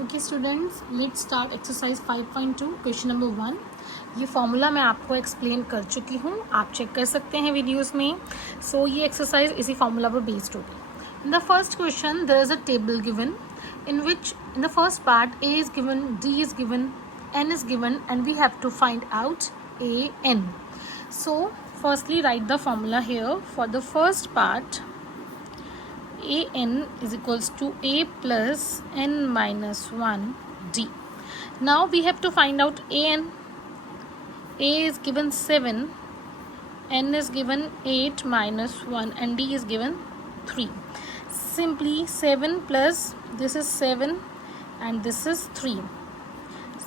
Okay students, let's start exercise 5.2 question number 1। ये फॉर्मूला मैं आपको एक्सप्लेन कर चुकी हूँ, आप चेक कर सकते हैं वीडियोस में। सो ये एक्सरसाइज इसी फॉर्मूला पर बेस्ड होगी। In the first question there is a table given in which in the first part a is given, d is given, n is given and we have to find out a n. So firstly write the formula here for the first part. an is equals to a plus n minus 1 d. Now we have to find out an. A is given 7, n is given 8 minus 1 and d is given 3. Simply 7 plus this is 7 and this is 3.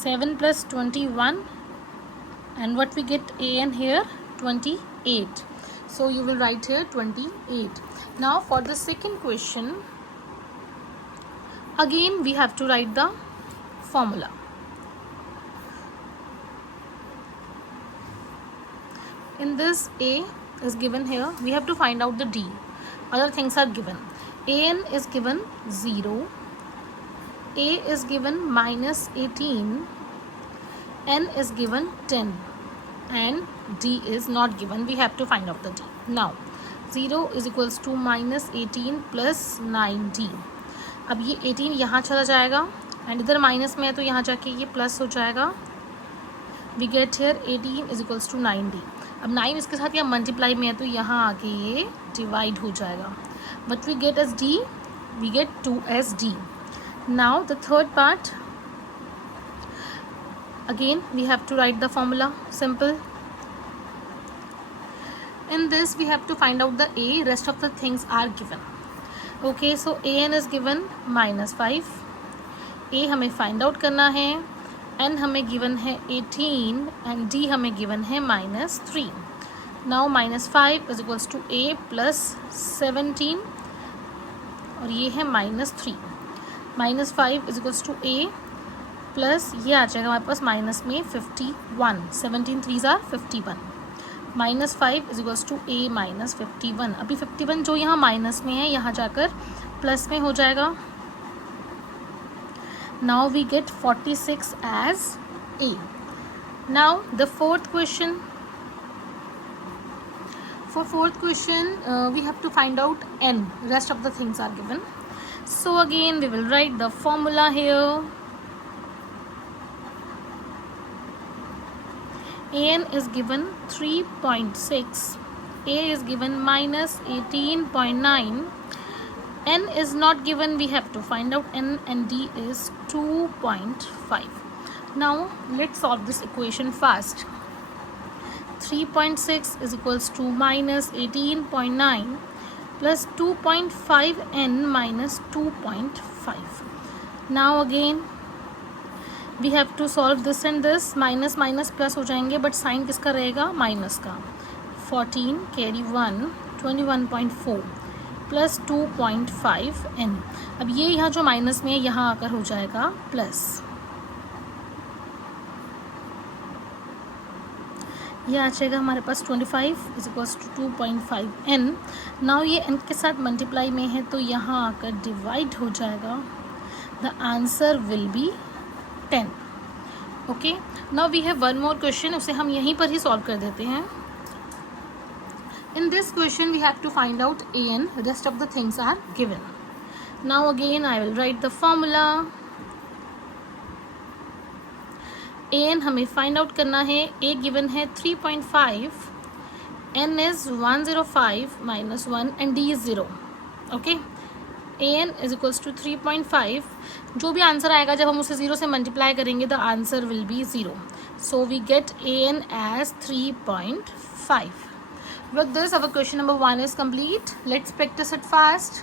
7 plus 21 and what we get an here 28. So you will write here 28. Now for the second question, again we have to write the formula. In this A is given here, we have to find out the D. Other things are given. An is given 0, A is given minus 18, N is given 10 and D is not given. We have to find out the D. Now 0 is equals to minus 18 plus 9d. अब ये 18 यहाँ चला जाएगा एंड इधर माइनस में है तो यहाँ जाके ये प्लस हो जाएगा. We get here 18 is equals to 9d. अब 9 इसके साथ यहाँ मल्टीप्लाई में है तो यहाँ आके ये डिवाइड हो जाएगा. But we get as d, we get 2 as d. Now the third part, again we have to write the formula. Simple. In this we have to find out the a, rest of the things are given. Okay, so an is given minus 5, a हमें find out करना है, n हमें given है 18 and d हमें given है minus 3. Now minus 5 is equals to a plus 17 और ये है minus 3. Minus 5 is equals to a plus ये आ जाएगा हमारे पास माइनस में 51. 17 3s are 51. Minus 5 is equals to a minus 51. अभी 51 जो यहाँ माइनस में है यहाँ जाकर प्लस में हो जाएगा. Now we get 46 as a. Now the fourth question. For fourth question we have to find out n. Rest of the things are given. So again we will write the formula here. An is given 3.6, A is given minus 18.9, N is not given, we have to find out N and D is 2.5. Now let's solve this equation fast. 3.6 is equals to minus 18.9 plus 2.5 N minus 2.5. Now again we have to solve this and this. Minus minus plus हो जाएंगे but sign किसका रहेगा? माइनस का. 14 कैरी 1 21.4 प्लस 2.5 n. अब ये यहाँ जो माइनस में है यहाँ आकर हो जाएगा प्लस. ये आ जाएगा हमारे पास 25 is equals to 2.5 n. Now ये n के साथ मल्टीप्लाई में है तो यहाँ आकर डिवाइड हो जाएगा. The answer will be 10. Okay, now we have one more question, उसे हम यहीं पर ही सॉल्व कर देते हैं. In this question we have to find out a n. Rest of the things are given. Now again I will write the formula. A n हमें find out करना है. ए गिवन है 3.5, n is 105 minus 1 and d is 0. Okay, an is equals to 3.5. जो भी आंसर आएगा जब हम उसे 0 से मल्टीप्लाई करेंगे the answer will be 0. So we get an as 3.5. With this our question number 1 is complete. Let's practice it fast.